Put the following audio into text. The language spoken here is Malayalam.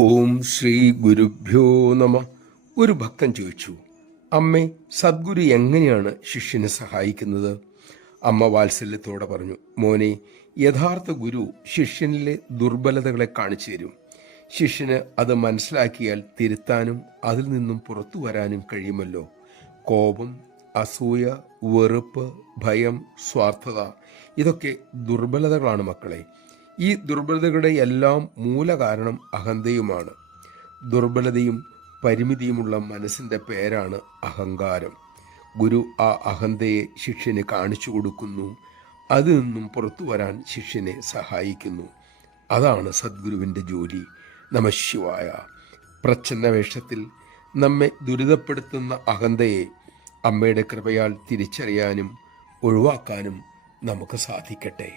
ഓം ശ്രീ ഗുരുഭ്യോ നമ. ഒരു ഭക്തൻ ചോദിച്ചു, അമ്മേ, സദ്ഗുരു എങ്ങനെയാണ് ശിഷ്യനെ സഹായിക്കുന്നത്? അമ്മ വാത്സല്യത്തോടെ പറഞ്ഞു, മോനെ, യഥാർത്ഥ ഗുരു ശിഷ്യനിലെ ദുർബലതകളെ കാണിച്ചു തരും. ശിഷ്യന് അത് മനസ്സിലാക്കിയാൽ തിരുത്താനും അതിൽ നിന്നും പുറത്തു വരാനും കഴിയുമല്ലോ. കോപം, അസൂയ, വെറുപ്പ്, ഭയം, സ്വാർത്ഥത ഇതൊക്കെ ദുർബലതകളാണ് മക്കളെ. ഈ ദുർബലതകളുടെ എല്ലാം മൂലകാരണം അഹന്തയുമാണ്. ദുർബലതയും പരിമിതിയുമുള്ള മനസ്സിൻ്റെ പേരാണ് അഹങ്കാരം. ഗുരു ആ അഹന്തയെ ശിഷ്യന് കാണിച്ചു കൊടുക്കുന്നു. അതിൽ നിന്നും പുറത്തു വരാൻ ശിഷ്യനെ സഹായിക്കുന്നു. അതാണ് സദ്ഗുരുവിൻ്റെ ജോലി. നമഃശിവായ. പ്രച്ഛന്ന വേഷത്തിൽ നമ്മെ ദുരിതപ്പെടുത്തുന്ന അഹന്തയെ അമ്മയുടെ കൃപയാൽ തിരിച്ചറിയാനും ഒഴിവാക്കാനും നമുക്ക് സാധിക്കട്ടെ.